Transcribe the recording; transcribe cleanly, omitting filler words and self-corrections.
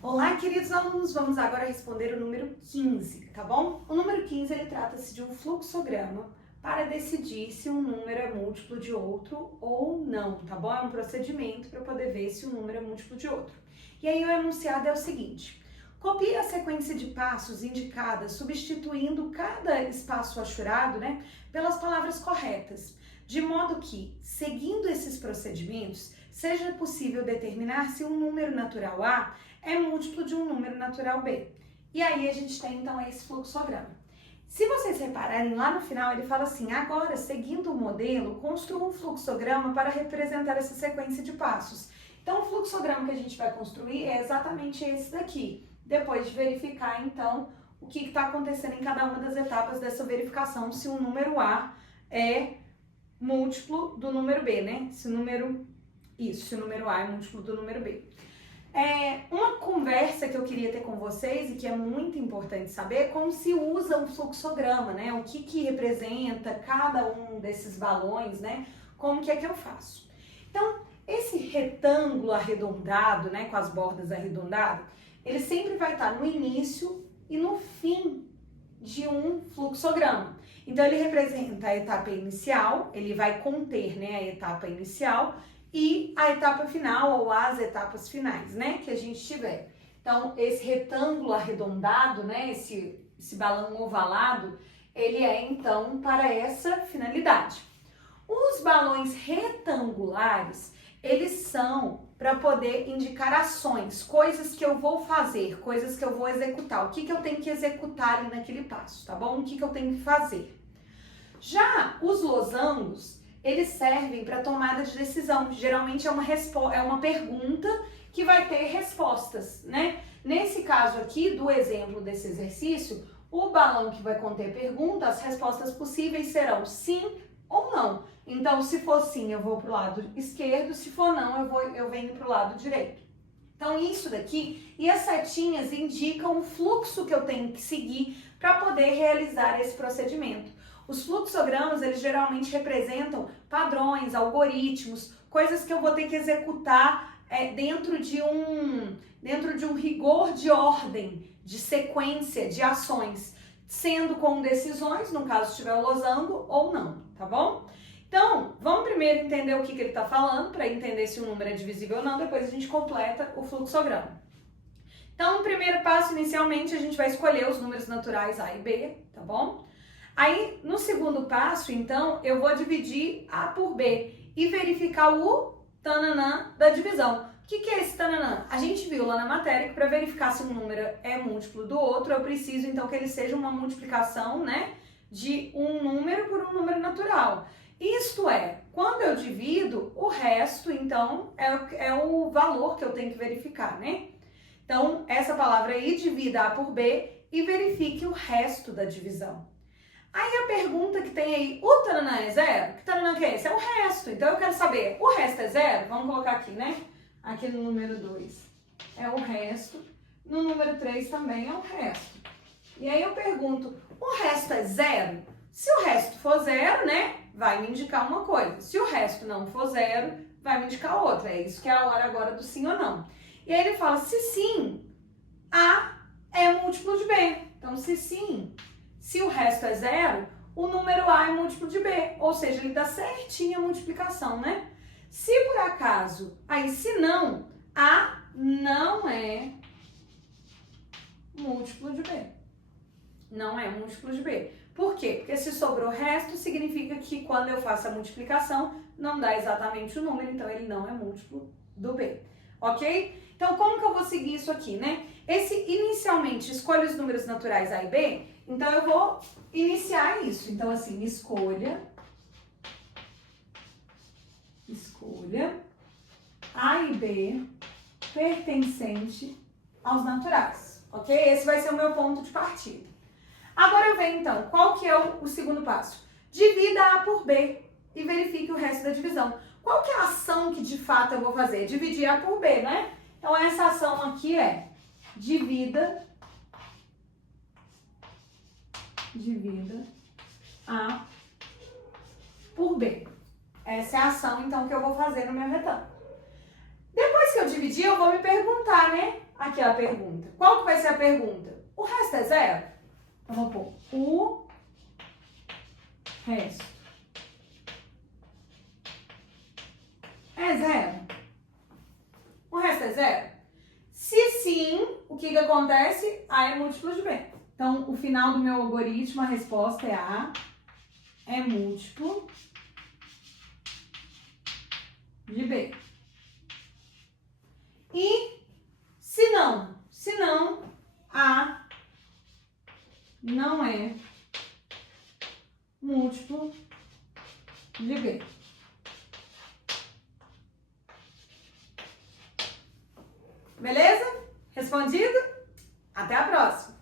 Olá, queridos alunos! Vamos agora responder o número 15, tá bom? O número 15, ele trata-se de um fluxograma para decidir se um número é múltiplo de outro ou não, tá bom? É um procedimento para poder ver se um número é múltiplo de outro. E aí o enunciado é o seguinte: copie a sequência de passos indicada substituindo cada espaço achurado, pelas palavras corretas, de modo que, seguindo esses procedimentos, seja possível determinar se um número natural A é múltiplo de um número natural B. E aí a gente tem então esse fluxograma. Se vocês repararem lá no final, ele fala assim: agora, seguindo o modelo, construa um fluxograma para representar essa sequência de passos. Então o fluxograma que a gente vai construir é exatamente esse daqui, depois de verificar então o que está acontecendo em cada uma das etapas dessa verificação, se o número A é múltiplo do número B, se o número A é múltiplo do número B. Uma conversa que eu queria ter com vocês e que é muito importante saber é como se usa um fluxograma, o que representa cada um desses balões, como que é que eu faço. Então, esse retângulo arredondado, com as bordas arredondadas, ele sempre vai estar no início e no fim de um fluxograma. Então, ele representa a etapa inicial, ele vai conter a etapa inicial e a etapa final ou as etapas finais, que a gente tiver. Então, esse retângulo arredondado, esse balão ovalado, ele é então para essa finalidade. Os balões retangulares, eles são para poder indicar ações, coisas que eu vou fazer, coisas que eu vou executar, o que eu tenho que executar ali naquele passo, tá bom? O que eu tenho que fazer. Já os losangos, eles servem para tomada de decisão. Geralmente é uma pergunta que vai ter respostas, Nesse caso aqui, do exemplo desse exercício, o balão que vai conter pergunta, as respostas possíveis serão sim ou não. Então, se for sim, eu vou para o lado esquerdo, se for não, eu venho para o lado direito. Então, isso daqui, e as setinhas indicam o fluxo que eu tenho que seguir para poder realizar esse procedimento. Os fluxogramas, eles geralmente representam padrões, algoritmos, coisas que eu vou ter que executar dentro de um rigor de ordem, de sequência, de ações, sendo com decisões, no caso se tiver o losango ou não, tá bom? Então, vamos primeiro entender o que ele está falando, para entender se o número é divisível ou não, depois a gente completa o fluxograma. Então, no primeiro passo, inicialmente, a gente vai escolher os números naturais A e B, tá bom? Aí, no segundo passo, então, eu vou dividir A por B e verificar o tananã da divisão. O que é esse tananã? A gente viu lá na matéria que para verificar se um número é múltiplo do outro, eu preciso, então, que ele seja uma multiplicação, de um número por um número natural. Isto é, quando eu divido, o resto, então, é o valor que eu tenho que verificar, Então, essa palavra aí, divida A por B e verifique o resto da divisão. Aí a pergunta que tem aí, o tananã é zero? Que tananã que é esse? É o resto. Então eu quero saber, o resto é zero? Vamos colocar aqui, Aqui no número 2 é o resto. No número 3 também é o resto. E aí eu pergunto, o resto é zero? Se o resto for zero, vai me indicar uma coisa. Se o resto não for zero, vai me indicar outra. É isso que é a hora agora do sim ou não. E aí ele fala, se sim, A é múltiplo de B. Então, se sim, se o resto é zero, o número A é múltiplo de B, ou seja, ele dá certinho a multiplicação, Se por acaso, se não, A não é múltiplo de B. Não é múltiplo de B. Por quê? Porque se sobrou resto, significa que quando eu faço a multiplicação, não dá exatamente o número, então ele não é múltiplo do B. Ok? Então, como que eu vou seguir isso aqui, Esse, inicialmente, escolha os números naturais A e B, então eu vou iniciar isso. Então, assim, escolha A e B pertencente aos naturais, ok? Esse vai ser o meu ponto de partida. Agora eu venho, então, qual que é o segundo passo? Divida A por B e verifique o resto da divisão. Qual que é a ação que, de fato, eu vou fazer? Dividir A por B, Então, essa ação aqui é divida A por B. Essa é a ação, então, que eu vou fazer no meu retângulo. Depois que eu dividir, eu vou me perguntar, né? Aqui é a pergunta. Qual que vai ser a pergunta? O resto é zero? Eu vou pôr o resto é zero? O resto é zero? Se sim, o que que acontece? A é múltiplo de B. Então, o final do meu algoritmo, a resposta é A é múltiplo de B. E se não, A não é múltiplo de B. Beleza? Respondido? Até a próxima!